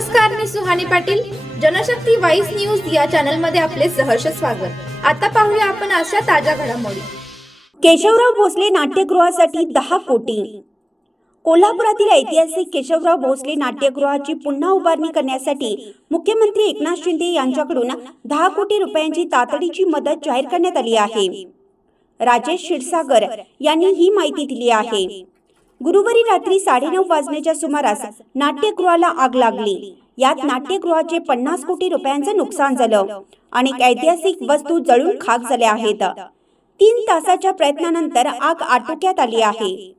नमस्कार, मी Suhani Patil. Janshakti vice news या channel मध्ये आपले सहर्ष स्वागत. आता पाहूया आपण अशा ताज्या घडामोडी. केशवराव भोसले नाट्यगृहासाठी 10 कोटी. कोल्हापुरातील ऐतिहासिक केशवराव भोसले नाट्यगृहाची पुन्हा उभारणी करण्यासाठी मुख्यमंत्री एकनाथ शिंदे यांच्याकडून 10 कोटी रुपयांची तातडीची मदत जाहीर करण्यात आली आहे. राजेश क्षीरसागर यांनी ही माहिती दिली आहे. गुरुवारी रात्री 9:30 वाजण्याच्या सुमारास नाट्यगृहाला आग लागली. यात नाट्यगृहाचे 50 कोटी रुपयांचे नुकसान झालं. अनेक ऐतिहासिक वस्तू जळून खाक झाल्या आहेत. 3 तासाच्या प्रयत्नानंतर आग आटोक्यात आली आहे.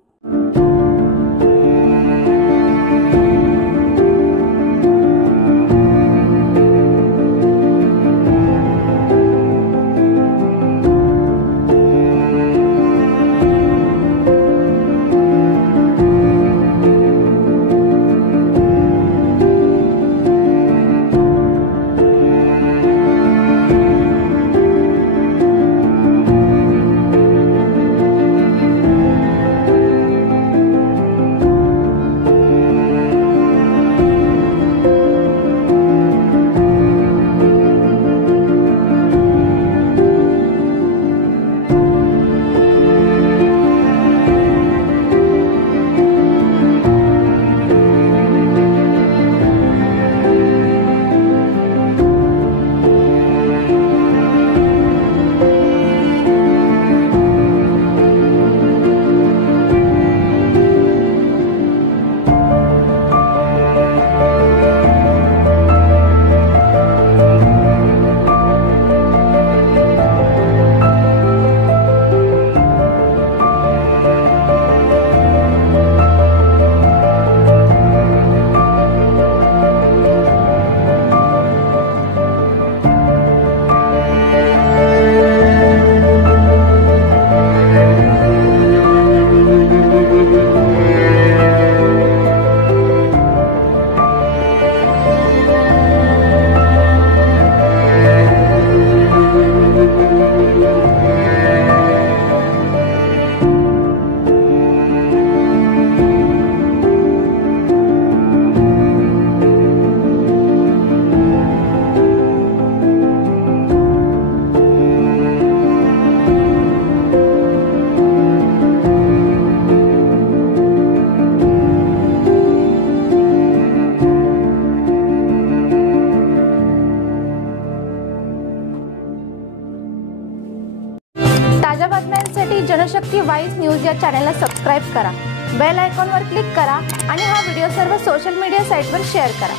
ताज्या बातम्यांसाठी जनशक्ती वाईस न्यूज या चॅनलला सबस्क्राइब करा. बेल आयकॉनवर क्लिक करा आणि हा व्हिडिओ सर्व सोशल मीडिया साइटवर शेअर करा.